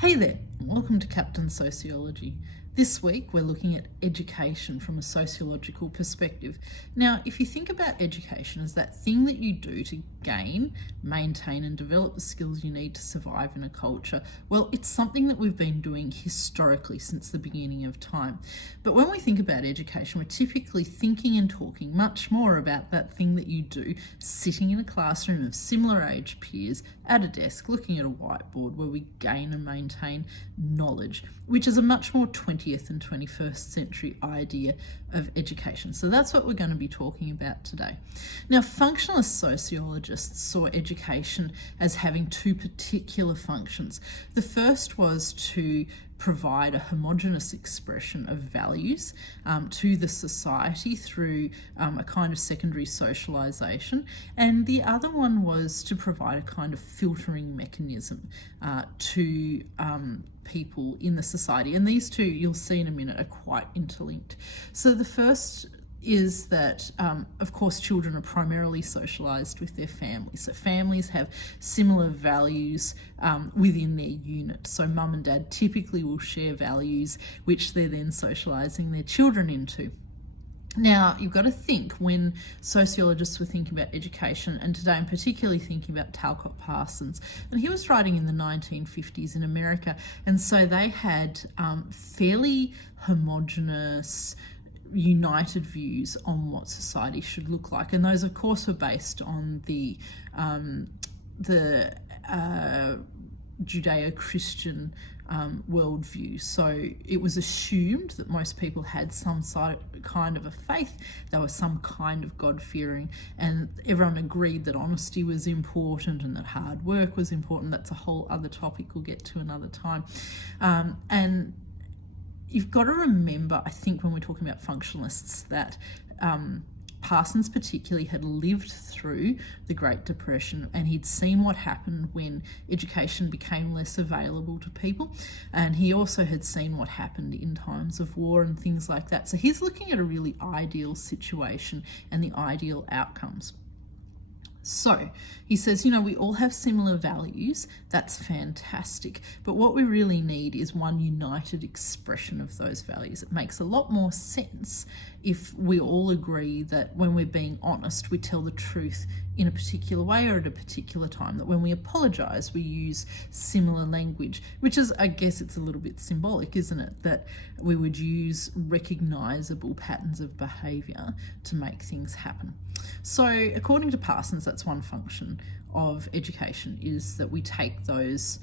Hey there, welcome to Captain Sociology. This week we're looking at education from a sociological perspective. Now, if you think about education as that thing that you do to gain, maintain and develop the skills you need to survive in a culture, well, it's something that we've been doing historically since the beginning of time. But when we think about education, we're typically thinking and talking much more about that thing that you do sitting in a classroom of similar age peers at a desk looking at a whiteboard where we gain and maintain knowledge, which is a much more 20th and 21st century idea of education. So that's what we're going to be talking about today. Now, functionalist sociologists saw education as having two particular functions. The first was to provide a homogenous expression of values to the society through a kind of secondary socialisation, and the other one was to provide a kind of filtering mechanism to people in the society. And these two, you'll see in a minute, are quite interlinked. So the first is that, of course, children are primarily socialised with their families. So families have similar values within their unit. So mum and dad typically will share values which they're then socialising their children into. Now, you've got to think when sociologists were thinking about education, and today I'm particularly thinking about Talcott Parsons, and he was writing in the 1950s in America, and so they had fairly homogenous, united views on what society should look like, and those of course were based on the Judeo-Christian worldview. So it was assumed that most people had some kind of a faith, they were some kind of God-fearing, and everyone agreed that honesty was important and that hard work was important. That's a whole other topic we'll get to another time. And you've got to remember, I think, when we're talking about functionalists, that Parsons particularly had lived through the Great Depression, and he'd seen what happened when education became less available to people, and he also had seen what happened in times of war and things like that. So he's looking at a really ideal situation and the ideal outcomes. So he says, we all have similar values. That's fantastic. But what we really need is one united expression of those values. It makes a lot more sense if we all agree that when we're being honest, we tell the truth in a particular way or at a particular time, that when we apologise, we use similar language, which is, I guess it's a little bit symbolic, isn't it? That we would use recognisable patterns of behaviour to make things happen. So according to Parsons, that's one function of education, is that we take those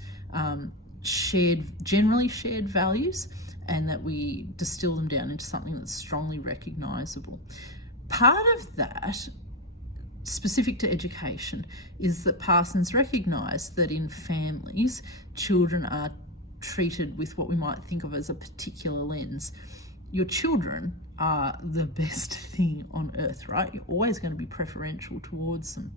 generally shared values and that we distill them down into something that's strongly recognisable. Part of that, specific to education, is that Parsons recognised that in families, children are treated with what we might think of as a particular lens. Your children are the best thing on earth, right? You're always going to be preferential towards them.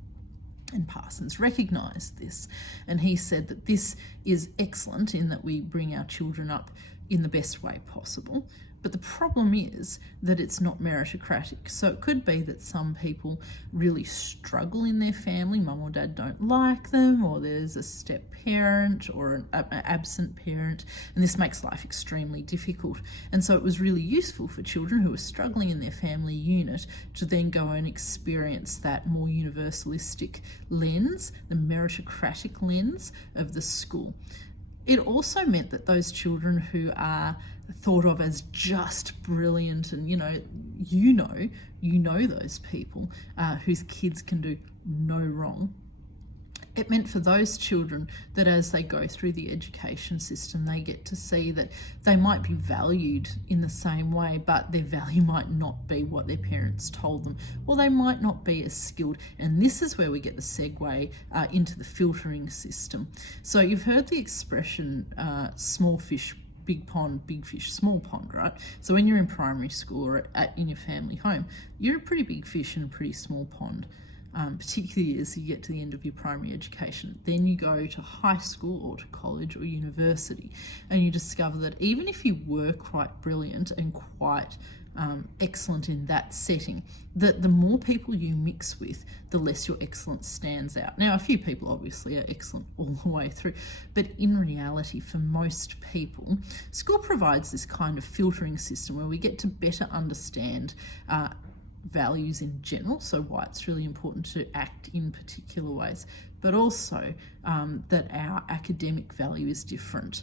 And Parsons recognised this, and he said that this is excellent in that we bring our children up in the best way possible. But the problem is that it's not meritocratic. So it could be that some people really struggle in their family, mum or dad don't like them, or there's a step parent or an absent parent, and this makes life extremely difficult. And so it was really useful for children who are struggling in their family unit to then go and experience that more universalistic lens, the meritocratic lens of the school. It also meant that those children who are thought of as just brilliant, and you know those people whose kids can do no wrong, it meant for those children that as they go through the education system, they get to see that they might be valued in the same way, but their value might not be what their parents told them, or they might not be as skilled. And this is where we get the segue into the filtering system. So you've heard the expression small fish, big pond, big fish, small pond, right? So when you're in primary school or in your family home, you're a pretty big fish in a pretty small pond. Particularly as you get to the end of your primary education. Then you go to high school or to college or university, and you discover that even if you were quite brilliant and quite excellent in that setting, that the more people you mix with, the less your excellence stands out. Now, a few people obviously are excellent all the way through, but in reality, for most people, school provides this kind of filtering system where we get to better understand values in general, so why it's really important to act in particular ways, but also that our academic value is different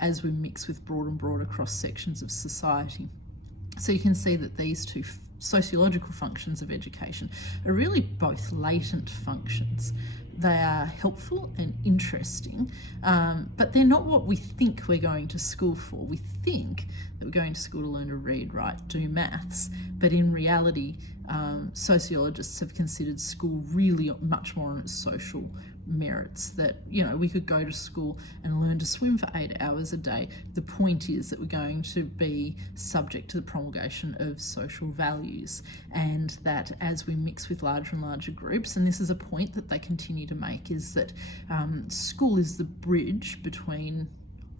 as we mix with broad and broader cross sections of society. So you can see that these two sociological functions of education are really both latent functions. They are helpful and interesting, but they're not what we think we're going to school for. We think that we're going to school to learn to read, write, do maths, but in reality, sociologists have considered school really much more on its social merits, that, you know, we could go to school and learn to swim for 8 hours a day. The point is that we're going to be subject to the promulgation of social values, and that as we mix with larger and larger groups, and this is a point that they continue to make, is that school is the bridge between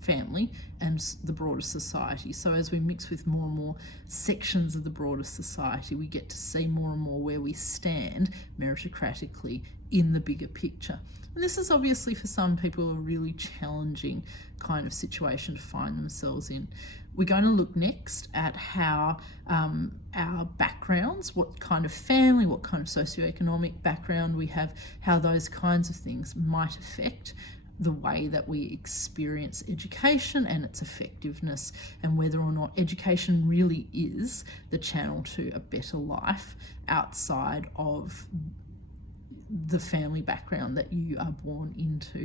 family and the broader society. So as we mix with more and more sections of the broader society, we get to see more and more where we stand meritocratically in the bigger picture. And this is obviously for some people a really challenging kind of situation to find themselves in. We're going to look next at how our backgrounds, what kind of family, what kind of socioeconomic background we have, how those kinds of things might affect the way that we experience education and its effectiveness, and whether or not education really is the channel to a better life outside of the family background that you are born into.